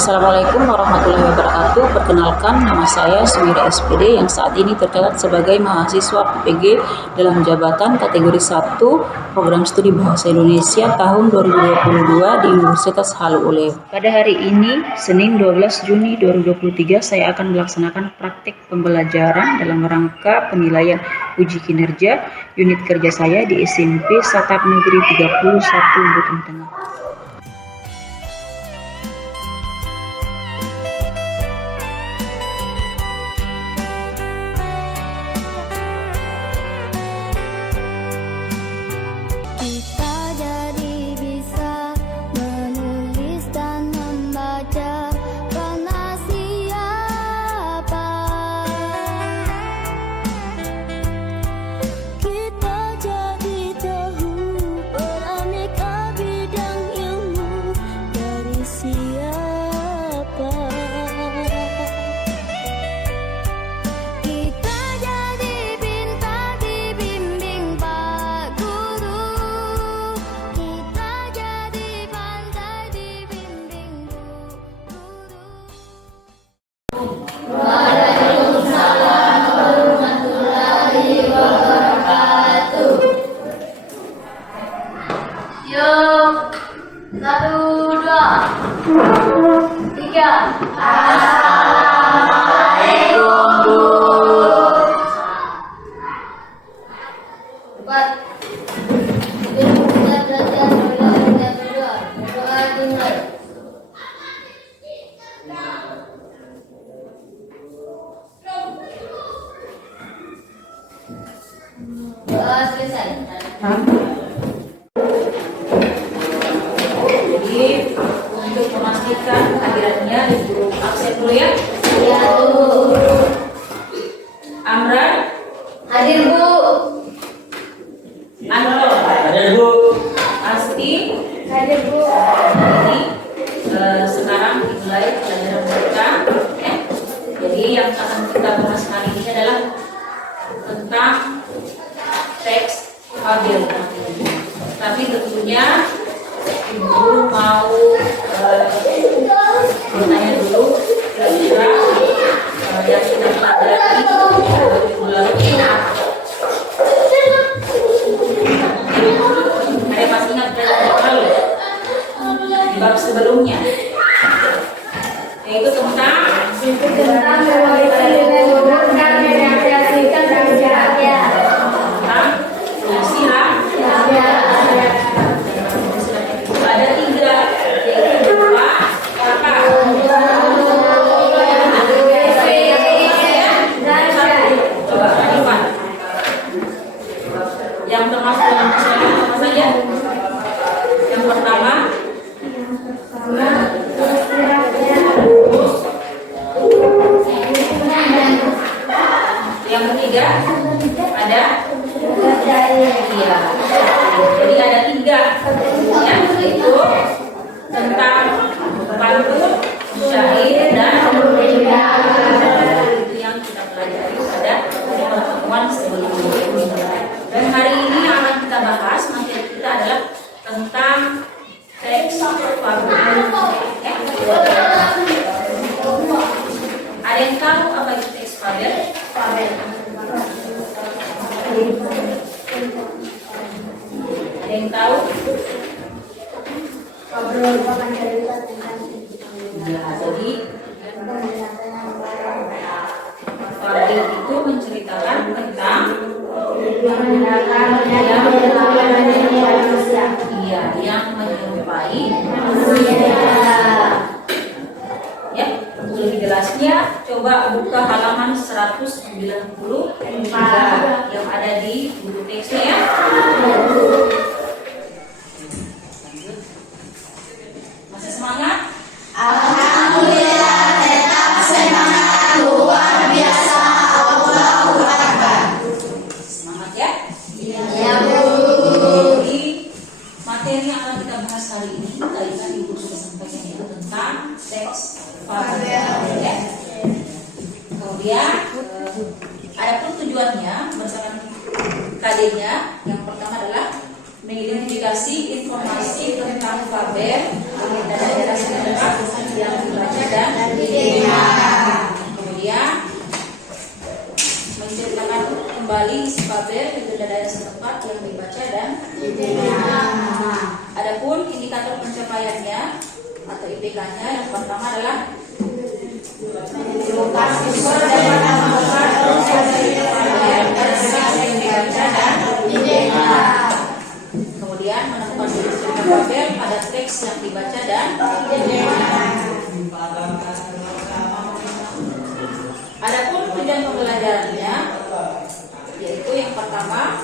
Assalamualaikum warahmatullahi wabarakatuh. Perkenalkan, nama saya Sumira SPD yang saat ini tercatat sebagai mahasiswa PPG dalam jabatan kategori 1 Program Studi Bahasa Indonesia tahun 2022 di Universitas Halu Oleo. Pada hari ini, Senin 12 Juni 2023, saya akan melaksanakan praktik pembelajaran dalam rangka penilaian uji kinerja unit kerja saya di SMP Satap Negeri 31 Buton Tengah. Yuk, 1, 2, 3. Assalamualaikum, Bu. 4. Kita belajar berdua. Doa dimulai. Doa selesai. Jadi untuk memastikan kehadirannya di guru absen dulu ya. Ya, Bu. Amran, Hadir, Bu. Anwar, Hadir, Bu. Asti. Hadir, Bu. Jadi sekarang dimulai pelajaran kita. Jadi yang akan kita bahas hari ini adalah tentang teks fabel. Tapi tentunya Ibu mau bertanya dulu kira-kira yang kita pelajari minggu lalu ini apa? Ada masih ingat minggu lalu di bab sebelumnya, yaitu tentang sirah. Ada 3, yaitu berupa apa? Coba Ivan. Yang termasuk dalam masalah apa saja? Yang pertama, yang ketiga ada iya. Jadi ada 3 ya, yaitu tentang pantun, syair, dan itu yang kita pelajari pada pertemuan sebelumnya. Dan hari ini yang akan kita bahas materi kita adalah tentang teks fabel. Ada yang tahu apa itu teks fabel? Ada yang tahu? Ya, jadi fabel itu menceritakan tentang yang menyerupai manusia. Ya, untuk lebih jelasnya coba buka halaman 193 yang ada di buku teksnya ya. Masih semangat? Alhamdulillah, tetap semangat, luar biasa. Allahu Akbar. Semangat ya. Ya, Bu. Jadi materi yang akan kita bahas hari ini tadi kan Ibu sudah sampaikan itu tentang teks fabel ya. Kemudian adapun tujuannya berdasarkan TKD-nya. Yang pertama adalah mengidentifikasi informasi tentang fabel pemerintah daerah setempat yang dibaca dan diterima. Kemudian menceritakan kembali isi fabel pemerintah daerah setempat yang dibaca dan diterima. Adapun indikator pencapaiannya atau IPK-nya yang pertama adalah siswa dapat menemukan yang dibaca dan diterima. Kemudian menemukan cerita fabel pada teks yang dibaca dan diterima. Adapun tujuan pembelajarannya yaitu yang pertama,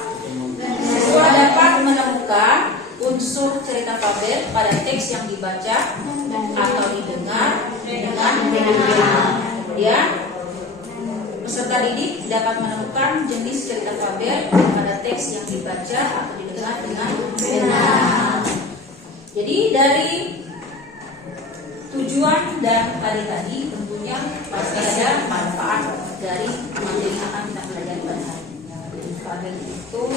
siswa dapat menemukan unsur cerita fabel pada teks yang dibaca atau didengar dengan benar. Kemudian peserta didik dapat menemukan jenis cerita fabel pada teks yang dibaca atau didengar dengan benar. Jadi dari tujuan dan tadi tentunya pasti ada manfaat dari materi yang akan kita pelajari pada hari ini. Fabel itu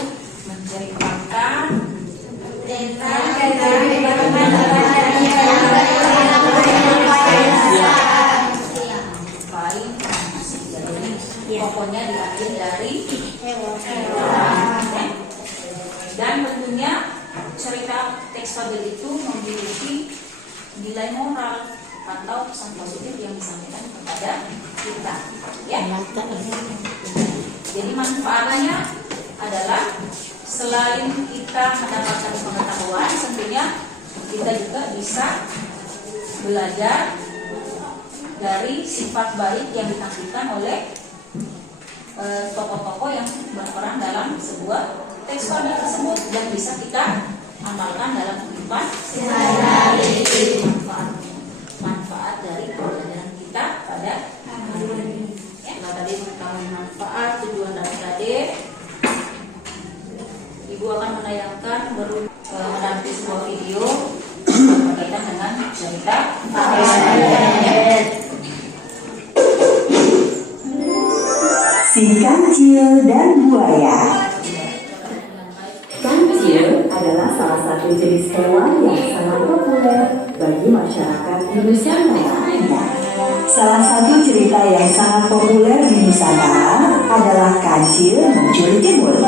menceritakan tentang pokoknya diambil dari hewan. Dan tentunya cerita teks fabel itu memiliki nilai moral atau pesan positif yang disampaikan kepada kita. Ya. Jadi manfaatnya adalah selain kita mendapatkan pengetahuan, tentunya kita juga bisa belajar dari sifat baik yang ditampilkan oleh tokoh-tokoh yang berperan dalam sebuah teks fabel tersebut yang bisa kita amalkan dalam kehidupan sehari-hari. Manfaat dari pelajaran kita pada hari ini. Setelah tadi mengetahui manfaat, tujuan dan adik, Ibu akan menayangkan menanti sebuah video berkaitan dengan cerita fabel. Si Kancil dan Buaya. Kancil adalah salah satu jenis hewan yang sangat populer bagi masyarakat di Nusantara. Salah satu cerita yang sangat populer di Nusantara adalah kancil mencuri timun.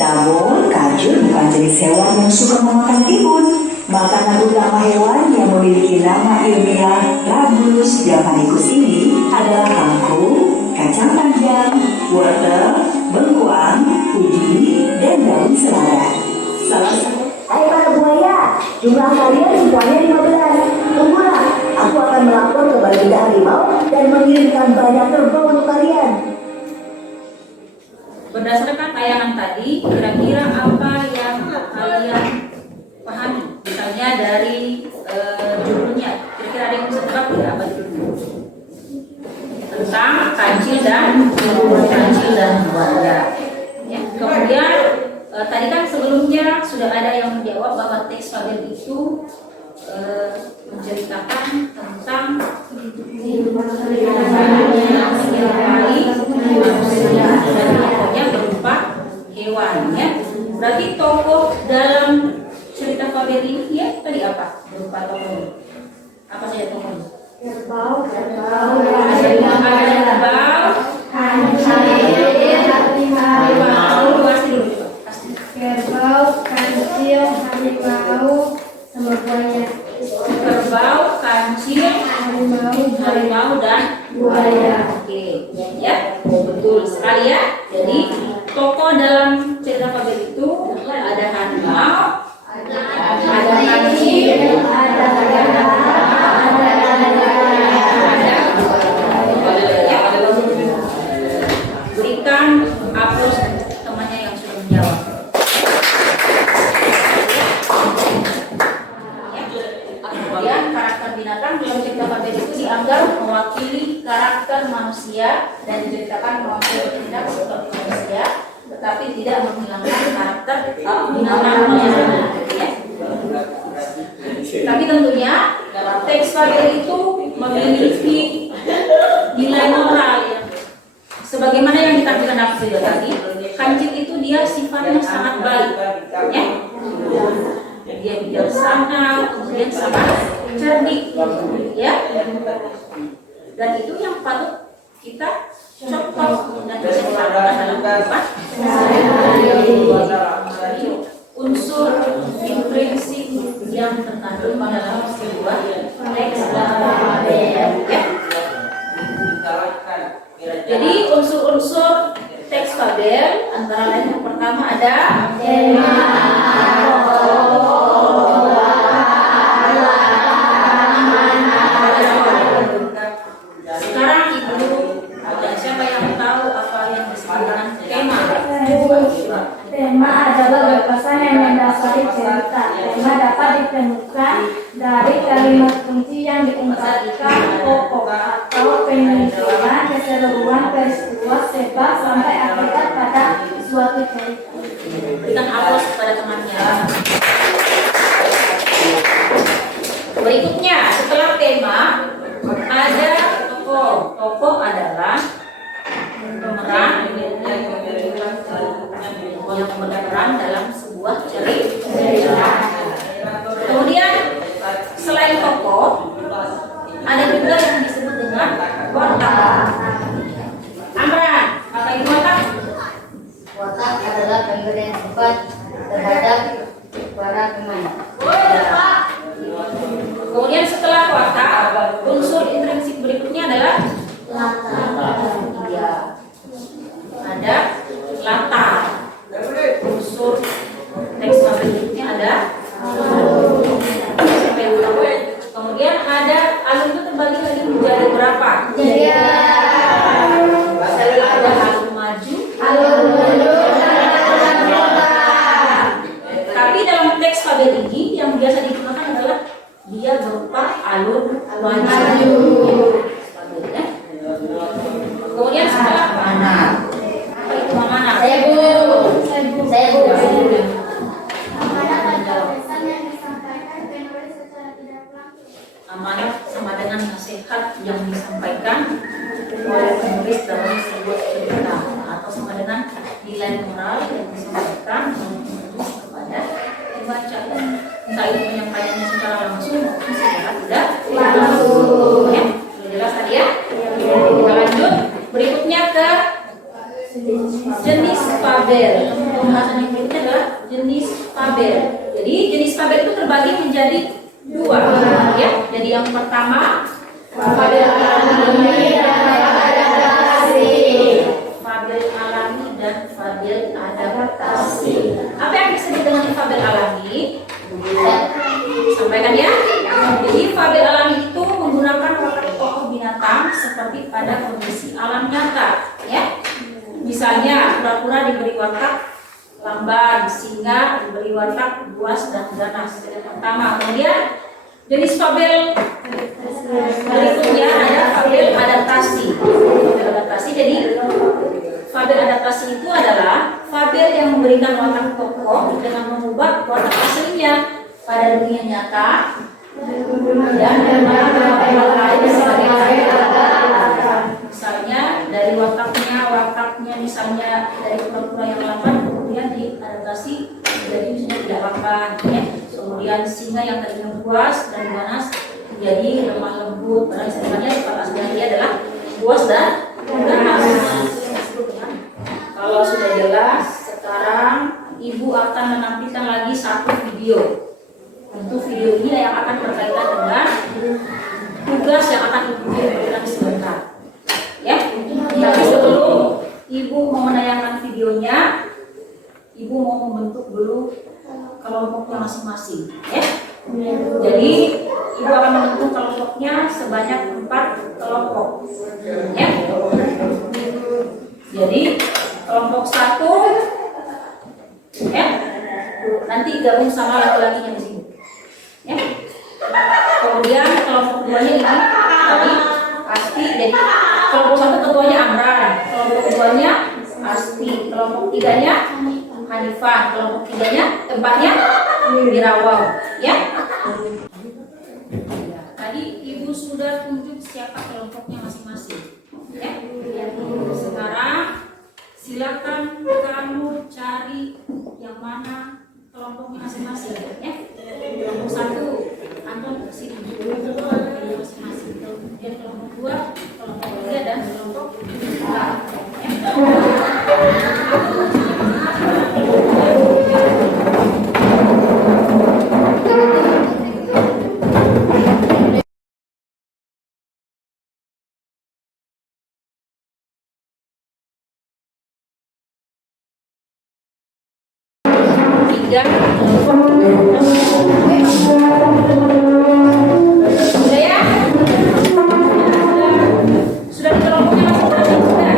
Namun, kancil bukan jenis hewan yang suka memakan timun. Makanan utama hewan yang memiliki nama ilmiah Rabus javanicus ini adalah kangkung, kacang panjang, wortel, bengkuang, ubi, dan daun selada. Salah satu. Hai para buaya, jumlah kalian semuanya 15. Tunggulah, aku akan melapor ke Baginda Harimau dan mengirimkan banyak kerbau untuk kalian. Berdasarkan tayangan tadi, kira-kira apa yang kalian pahami? Misalnya dari judulnya, kira-kira ada yang bisa tebak tidak apa judulnya? Tentang kancil dan buaya. Ya. Kemudian tadi kan sebelumnya sudah ada yang menjawab bahwa teks fabel itu menceritakan tentang kehidupan sehari-hari dan tokohnya berupa hewan. Ya. Berarti tokoh dalam cerita fabel ini ya tadi apa? Berupa tokoh. Apa saja tokohnya? Kerbau, kancil, harimau, sama buaya. Kerbau, kancil, harimau dan buaya. Oke, ya, betul sekali ya. Jadi tokoh dalam cerita fabel itu ada harimau, ada kancil, ada berikan aplaus temannya yang sudah menjawab. Kemudian karakter binatang dalam cerita fabel itu dianggap mewakili karakter manusia dan diceritakan mewakili tindak seperti manusia, tetapi tidak menghilangkan karakter binatangnya. Tapi tentunya teks fabel itu memiliki nilai moral ya. Sebagaimana yang ditampilkan dalam video tadi, kancil itu dia dia sifatnya sangat baik, ya. Dia bijaksana, kemudian sangat cerdik, ya. Dan itu yang patut kita contoh dan bisa diterapkan dalam kehidupan sehari-hari. Unsur intrinsik yang terkandung dalam sebuah teks fabel, ya. Jadi unsur-unsur teks fabel antara lain yang pertama ada tema, sekarang ibu dan siapa yang tahu apa yang disebut dengan tema? Tema adalah gagasan yang mendasari cerita. Tema dapat ditemukan dari kalimat kunci yang diungkapkan pokok atau penyusunan keseluruhan peristiwa sebab sampai akibat pada suatu cerita. Berikan aplaus kepada temannya. Berikutnya setelah tema ada tokoh. Tokoh adalah pemeran yang berperan dalam sebuah cerita. Kemudian selain tokoh ada juga yang disebut dengan watak. Amran, apa itu watak? Watak adalah pemberian sifat terhadap para pemain. Kemudian setelah watak, unsur intrinsik berikutnya adalah latar. Ya. Ada latar. Unsur teks berikutnya ada kemudian ada alur itu terbagi lagi menjadi berapa? Ada alur maju, alur mundur, tapi dalam teks fabel ini yang biasa digunakan adalah dia berupa alur maju. Kemudian setelah mana? Apa itu mana? Saya guru. Amanat adalah pesan yang disampaikan penulis secara tidak langsung. Amanat sama dengan nasihat yang disampaikan oleh penulis dalam sebuah cerita atau sama dengan nilai moral yang disampaikan oleh penulis kepada pembaca. Entah itu penyampaiannya secara langsung maupun secara tidak langsung. Ya, sudah jelas tadi ya? Kita lanjut. Berikutnya ke jenis fabel. Pembahasan yang berikutnya adalah jenis fabel. Jadi jenis fabel itu terbagi menjadi dua, ya. Jadi yang pertama fabel alami dan adaptasi. Fabel alami dan fabel adaptasi. Apa yang disebut dengan fabel alami? Sampaikan ya. Jadi fabel alami itu menggunakan watak tokoh binatang seperti pada kondisi alam nyata, ya. Misalnya kura-kura diberi watak lamban, singa diberi watak buas dan ganas. Yang pertama. Kemudian jenis fabel berikutnya ada fabel adaptasi. Fabel adaptasi. Jadi fabel adaptasi itu adalah fabel yang memberikan watak tokoh dengan mengubah watak aslinya pada dunia nyata dan menggunakan hal lain sebagai misalnya dari wataknya misalnya dari kura-kura yang lamban kemudian diadaptasi menjadi misalnya tidak lamban, ya. Kemudian singa yang tadinya buas dan ganas menjadi lemah lembut. Padahal sebenarnya sifat aslinya dia adalah buas dan ganas. Kalau sudah jelas, sekarang ibu akan menampilkan lagi satu video. Tentu video ini yang akan berkaitan dengan tugas yang akan ibu berikan sebentar. Ya, tapi sebelum ibu mau menayangkan videonya, ibu mau membentuk dulu kelompoknya masing-masing, ya. Jadi ibu akan membentuk kelompoknya sebanyak 4 kelompok, ya. Jadi kelompok 1, ya, nanti gabung sama laki-lakinya di sini, ya. Kemudian kelompok 2-nya ini tadi pasti jadi kelompok 1 ketuanya Amran, kelompok 2-nya Asti, kelompok 3-nya Hanifah, kelompok 4-nya Wirawau, ya. Tadi ibu sudah tunjuk siapa kelompoknya masing-masing, ya. Sekarang Silakan kamu cari yang mana kelompoknya masing-masing ya. Kelompok 1 Anton ke sini masing-masing. Kemudian kelompok 2, kelompok 3 dan kelompok 4 ya. Sudah ya? Sudah di kelompoknya masing-masing sudah?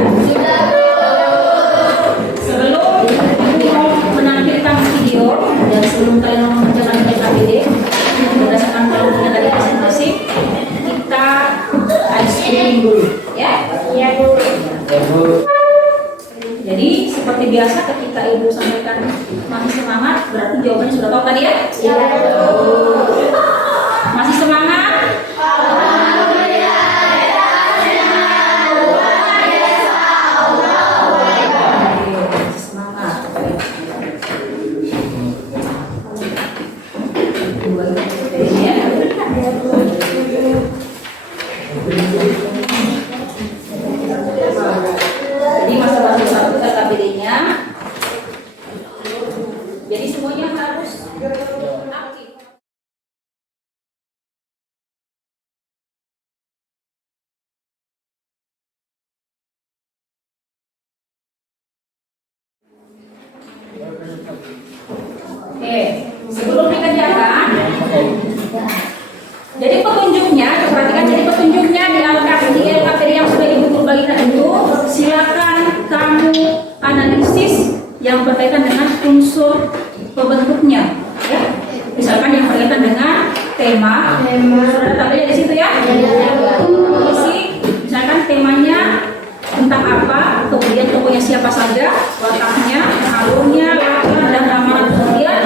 Sebelum menampilkan video dan sebelum kalian mengerjakan KKBD berdasarkan kelompoknya tadi masing-masing, kita ice cream dulu ya? Iya Bu. Jadi seperti biasa ketika Ibu sampaikan masih semangat, berarti jawabannya sudah tahu tadi ya? Iya. Masih semangat? Semangat. Jadi masing-masing satu KKBD-nya. Jadi semuanya harus aktif. Oke, sebelum dikerjakan, jadi petunjuknya, perhatikan jadi petunjuknya di LKPD yang sudah Ibu bagikan itu, silakan kamu analisis yang berkaitan dengan unsur pembentuknya, ya. Misalkan yang berkaitan dengan tema, sudah ada tabelnya di situ ya. Isi, misalkan temanya tentang apa, kemudian tokohnya siapa saja, wataknya, alurnya, latar dan ramalan, kemudian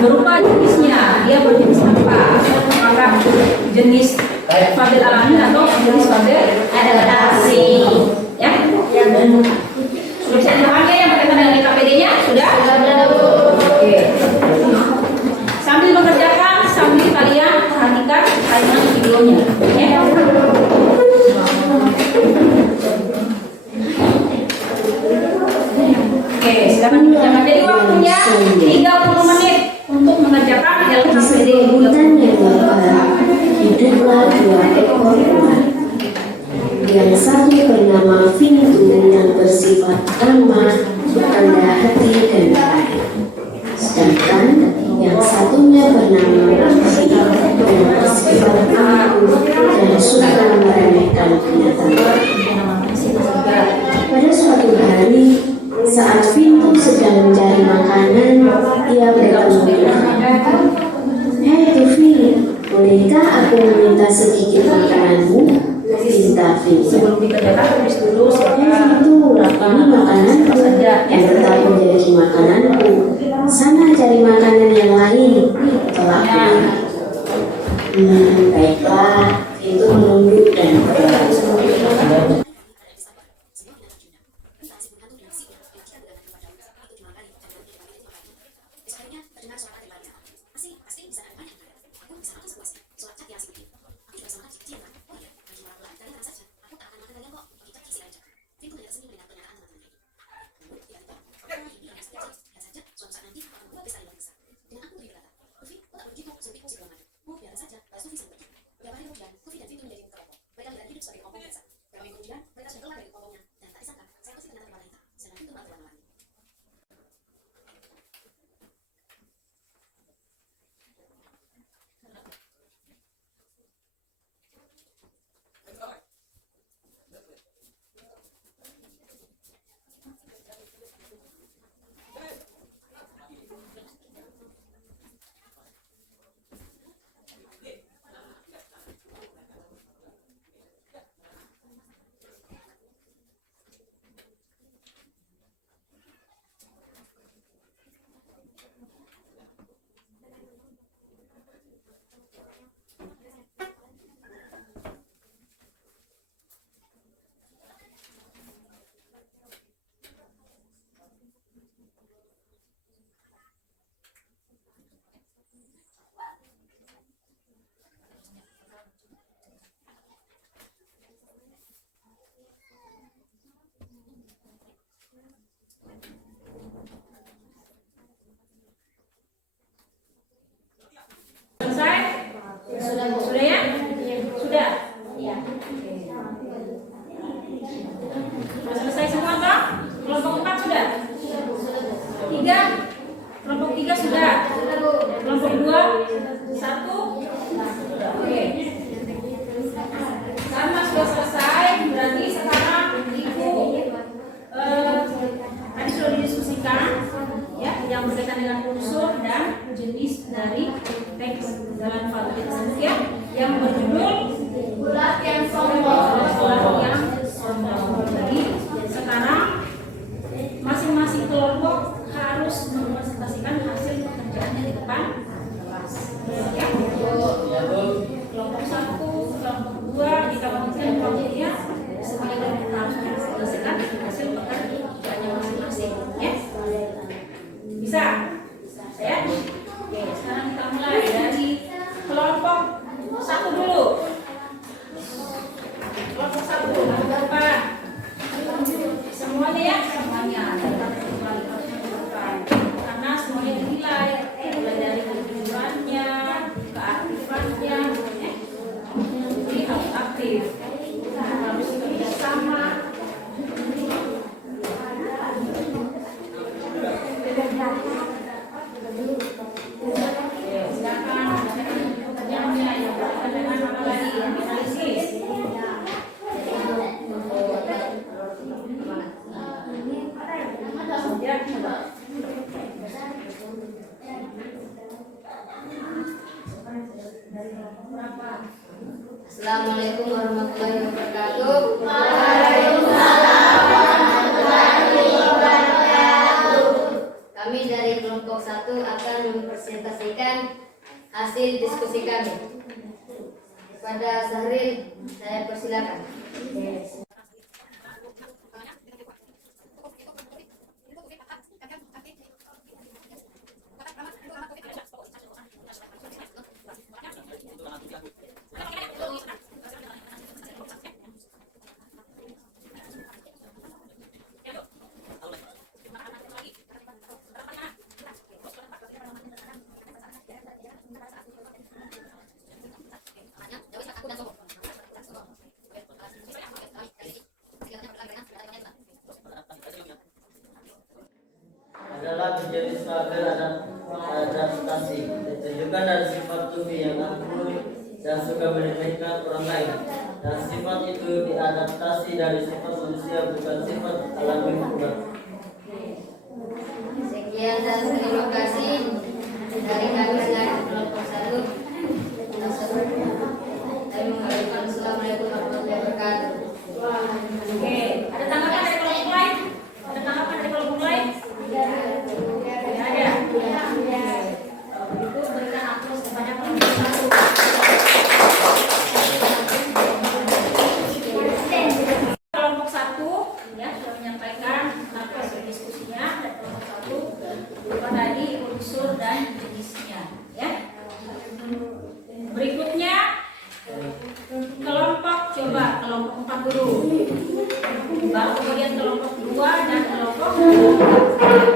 berupa jenisnya, dia berjenis apa, maka jenis fabel alami atau jenis fabel adaptasi, ya. Sudah bisa dipahami yang berkaitan dengan KPD-nya? Sudah? Oke. Sambil mengerjakan, sambil kalian perhatikan tayangan videonya, ya. Oke, silakan dikerjakan. Jadi waktunya 30 menit untuk mengerjakan LKPD. Hutan yang lapar, hiduplah 2 ekor ular. Yang satu bernama Vintu yang bersifat ramah, rendah hati dan baik. Sedangkan yang satunya bernama Ramzi yang bersifat angkuh dan suka meremehkan binatang. Pada suatu hari, saat Vintu sedang mencari makanan, ia bertemu dengannya. Hei Tufi, bolehkah aku meminta sedikit makananmu? Pinta Vintu. Sebelum dikerjakan tulis dulu Hei Vintu, ini makananku yang tetap menjadi makananku. Sana cari makanan yang lain. Telah baiklah. Vintu menunduk dan berdoa. Begitu, begitu lama. Biarkan saja, Sufi sang pergi. Beberapa hari kemudian, Sufi dan Vintu menjadi berkelompok. Mereka menjalani hidup sebagai Sudah selesai semua Pak? Kelompok 4 sudah? 3? Kelompok 3 sudah? Kelompok 2? 1? Oke. Sama sudah selesai, berarti sekarang Ibu tadi sudah didiskusikan ya, yang berkaitan dengan unsur dan jenis dari teks dalam fabel tersebut ya, yang berjudul Bulat yang sombong. yang sombong. Jadi sekarang masing-masing kelompok harus mempresentasikan hasil pekerjaannya di depan kelas. Ya. Kelompok 1, kelompok 2 dikabarkan kelompoknya semuanya harus mempresentasikan hasil pekerjaannya masing-masing. Ya. Bisa? Ya. Oke, sekarang kita mulai dari kelompok 1 dulu. Kelompok 1 berapa? Semuanya ya, semuanya. Karena semuanya dinilai, mulai dari kejujurannya, keaktifannya, ya. Jadi harus aktif, harus kerja sama. Silakan pekerjaannya yang berkaitan dengan apa lagi? Analisis. Ya, coba. Assalamualaikum warahmatullahi wabarakatuh. Kami dari kelompok 1 akan mempresentasikan hasil diskusi kami. Kepada Sahril, saya persilakan. Adalah jenis fabel adaptasi, ditujukan dari sifat Tufi yang angkuh dan suka meremehkan orang lain, dan sifat itu diadaptasi dari sifat manusia, bukan sifat alami pula. Sekian dan terima kasih dari kami dari kelompok 1. Saya mengucapkan assalamualaikum warahmatullahi wabarakatuh. Oke, ada tanggapan dari kelompok lain? Ada tanggapan dari kelompok lain? Tidak ada. Itu berikan aplaus kepada kelompok 1. Kelompok 1 ya sudah menyampaikan hasil diskusinya, dan kelompok 1 berupa tadi unsur dan jenisnya ya. Berikutnya kelompok 4 dulu, baru kemudian kelompok 2 dan kelompok 3.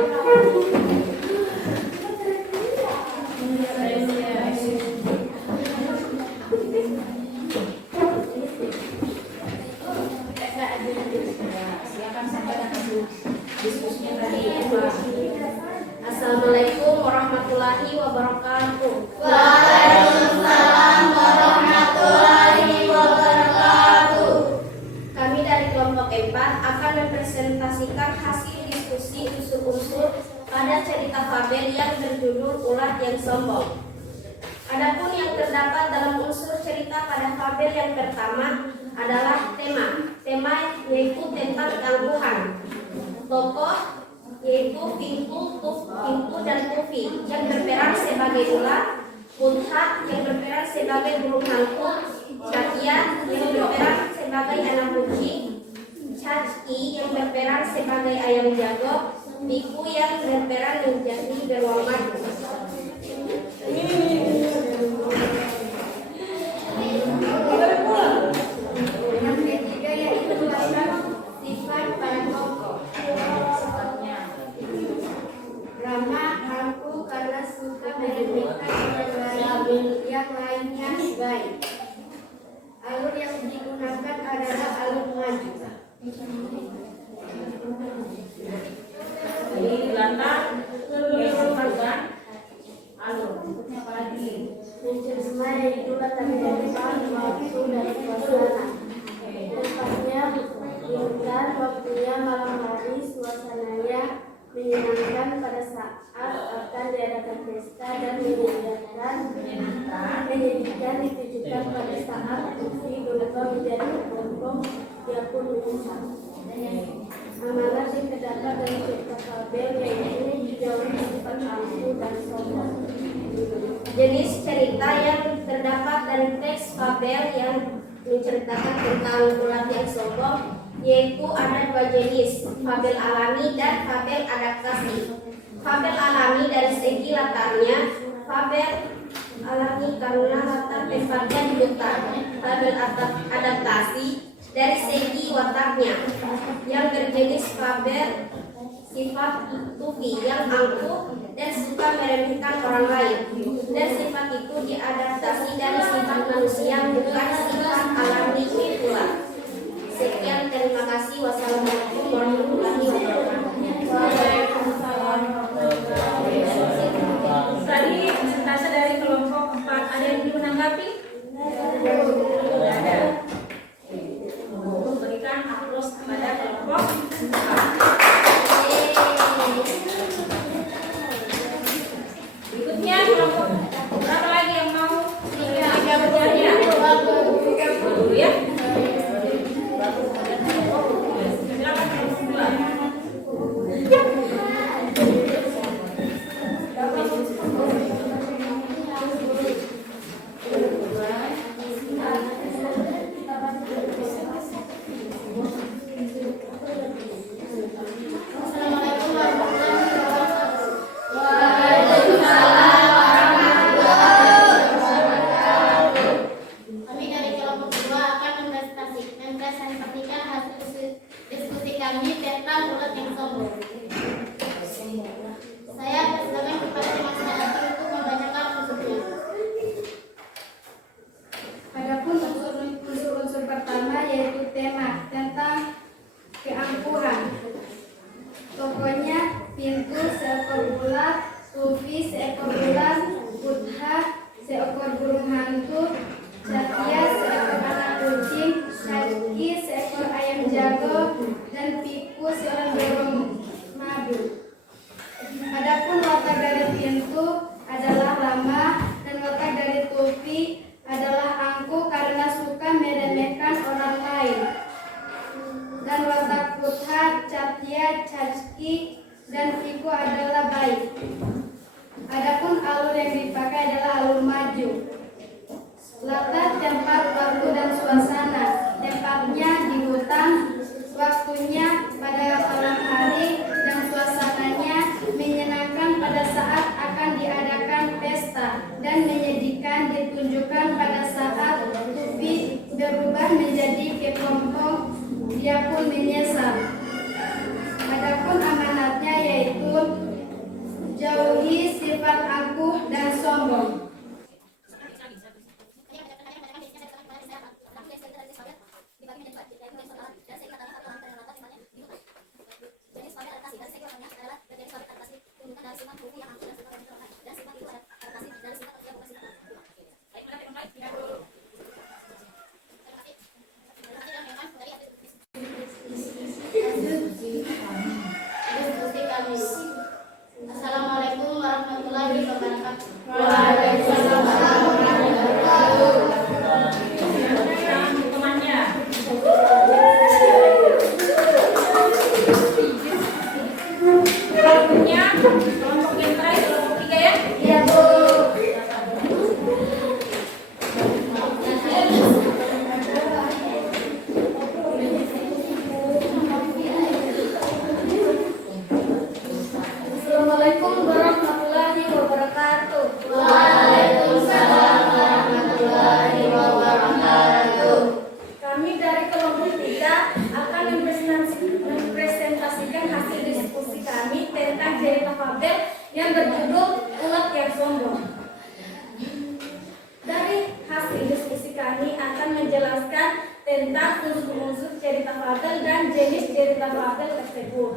Silakan sampaikan hasil diskusinya tadi ya Pak. Assalamualaikum warahmatullahi wabarakatuh. Waalaikumsalam warahmatullahi wabarakatuh. Kami dari kelompok 4 akan mempresentasikan hasil diskusi unsur-unsur pada cerita fabel yang berjudul Ulat yang Sombong. Adapun yang terdapat dalam unsur cerita pada fabel yang pertama adalah tema. Tema yaitu tentang keangkuhan. Tokoh yaitu Pintu dan Tufi yang berperan sebagai ulat, Putha yang berperan sebagai burung hantu, Cakia yang berperan sebagai anak kucing, Cacki yang berperan sebagai ayam jago, Biku yang berperan menjadi beruang madu. Yang ketiga yaitu sifat pada tokoh. Rama angku karena suka meremehkan orang lain, yang lainnya baik. Alur yang digunakan adalah Jadi dilatar dan alur. Yang kelima yaitu latar belakang waktu dan suasana. Tempatnya indah, waktunya malam hari, suasananya menyenangkan pada saat akan diadakan pesta dan menyedihkan ditujukan pada saat Tufi berubah menjadi kepompong, dia pun menyesal. Amanat yang terdapat dari cerita fabel yaitu jauhi sifat angkuh dan sombong. Jenis cerita yang terdapat dari teks fabel yang menceritakan tentang ulat yang sombong yaitu ada dua jenis, fabel alami dan fabel adaptasi. Fabel alami dari segi latarnya, fabel alami karena latar tempatnya di hutan. Fabel adaptasi dari segi wataknya, yang berjenis fabel sifat tufi yang angkuh dan suka meremehkan orang lain, dan sifat itu diadaptasi dari sifat manusia bukan sifat alami ulat. Sekian, terima kasih. Wassalamualaikum warahmatullahi wabarakatuh. Tadi presentasi dari kelompok 4, ada yang ingin menanggapi? Tidak ada. Berikan aplaus kepada kelompok 4. Berikutnya kelompok berapa lagi yang mau menjawabnya? Dulu ya. Silakan kelompok 2. Kami dari kelompok 2 akan mempresentasikan hasil diskusi kami tentang ulat yang sombong. Saya persilakan kepada Mas Hati untuk membacakan unsurnya. Adapun unsur pertama yaitu tema tentang keangkuhan. Tokohnya pintu seekor ulat, tufi seekor ulat, budha seekor burung hantu, satya seekor anak kucing, haki seekor ayam jago, dan piku seorang burung madu. Adapun watak dari pintu adalah lama dan watak dari tufi adalah angkuh karena suka meremehkan orang lain. Dan watak budha, catya, cacki, dan piku adalah baik. Adapun alur yang dipakai adalah alur maju. Latar, tempat, waktu, dan suasana. Tempatnya di hutan, waktunya pada malam hari, dan suasananya menyenangkan pada saat akan diadakan pesta, dan menyedihkan ditunjukkan pada saat tufi berubah menjadi kepompong, dia pun menyesal. Adapun amanatnya yaitu jauhi sifat angkuh dan sombong. Diskusi kami. Assalamualaikum warahmatullahi wabarakatuh. Waalaikumsalam warahmatullahi wabarakatuh. Hukumannya. Waktunya kelompok yang terakhir, kelompok 3 ya? Iya, Bu. Assalamualaikum warahmatullahi wabarakatuh. Waalaikumsalam warahmatullahi wabarakatuh. Kami dari kelompok 3 akan mempresentasikan hasil diskusi kami tentang cerita fabel yang berjudul Ulat yang Sombong. Dari hasil diskusi kami akan menjelaskan tentang unsur-unsur cerita fabel dan jenis cerita fabel tersebut.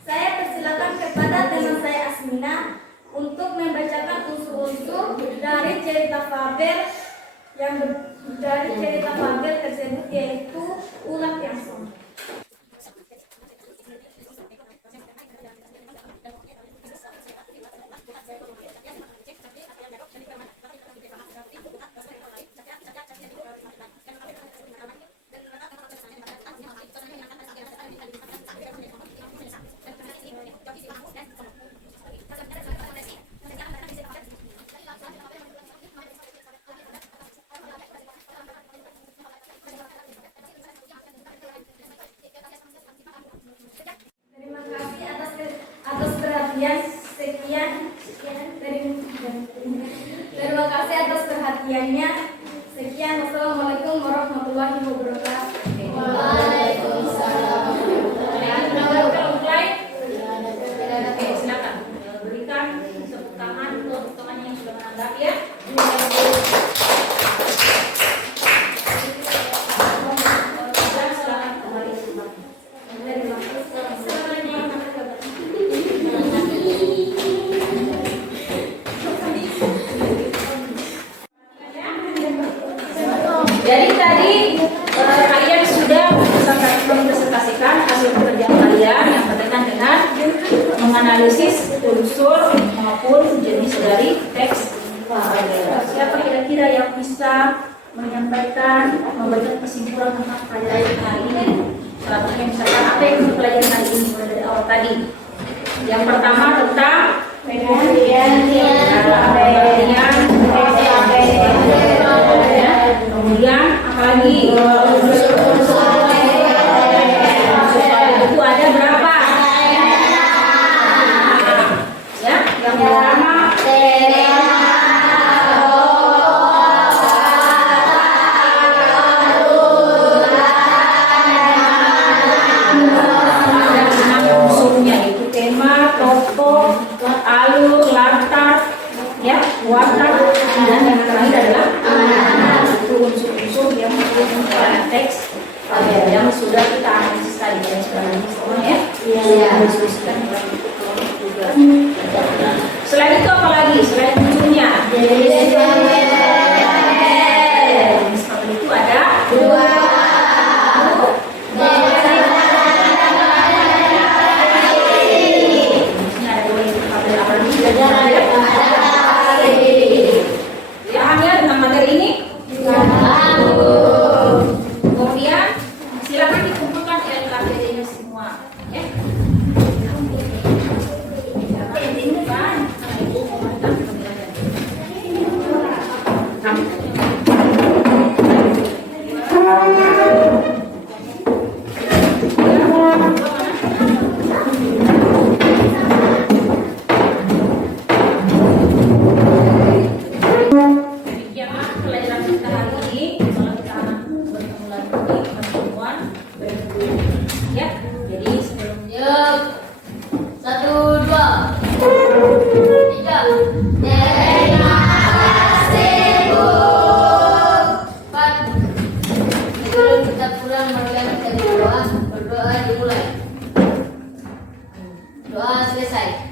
Saya persilakan kepada teman saya Asmina untuk membacakan unsur-unsur dari cerita fabel tersebut, yaitu ulat yang sombong. Terima kasih atas perhatian terima kasih atas perhatiannya. Sekian, wassalamualaikum warahmatullahi wabarakatuh. Waalaikumsalam. Oke, silakan berikan tepuk tangan untuk temannya yang sudah menanggap ya. Silakan kembali. Jadi tadi kalian sudah mempresentasikan hasil pekerjaan kalian yang berkaitan dengan menganalisis unsur maupun jenis dari teks fabel. Siapa kira-kira yang bisa menyampaikan, memberikan kesimpulan tentang pelajaran hari ini? Contohnya misalkan apa yang dipelajari hari ini mulai dari awal tadi? Yang pertama tentang pengertian. Kemudian apa lagi? Itu ada berapa? Ya, yang pertama unsurnya itu tema, tokoh, alur, latar, ya, watak, dan yang terakhir adalah unsur-unsur yang menggunakan teks yang sudah kita analisis tadi dan sudah analisis semua ya. Iya. Diskusikan juga. Selain itu apa lagi? Selain unsurnya, jenis fabel itu ada dua. Hanya tentang materi ini. Kemudian silakan dikumpulkan LKPD-nya semua, ya. Demikianlah pelajaran kita hari ini. Kalau kita bertemu lagi di pertemuan berikutnya, ya. Jadi sebelumnya 1, 2, 3. Terima kasih Bu. 4. Sebelum kita pulang marilah kita berdoa. Berdoa dimulai. Doa selesai.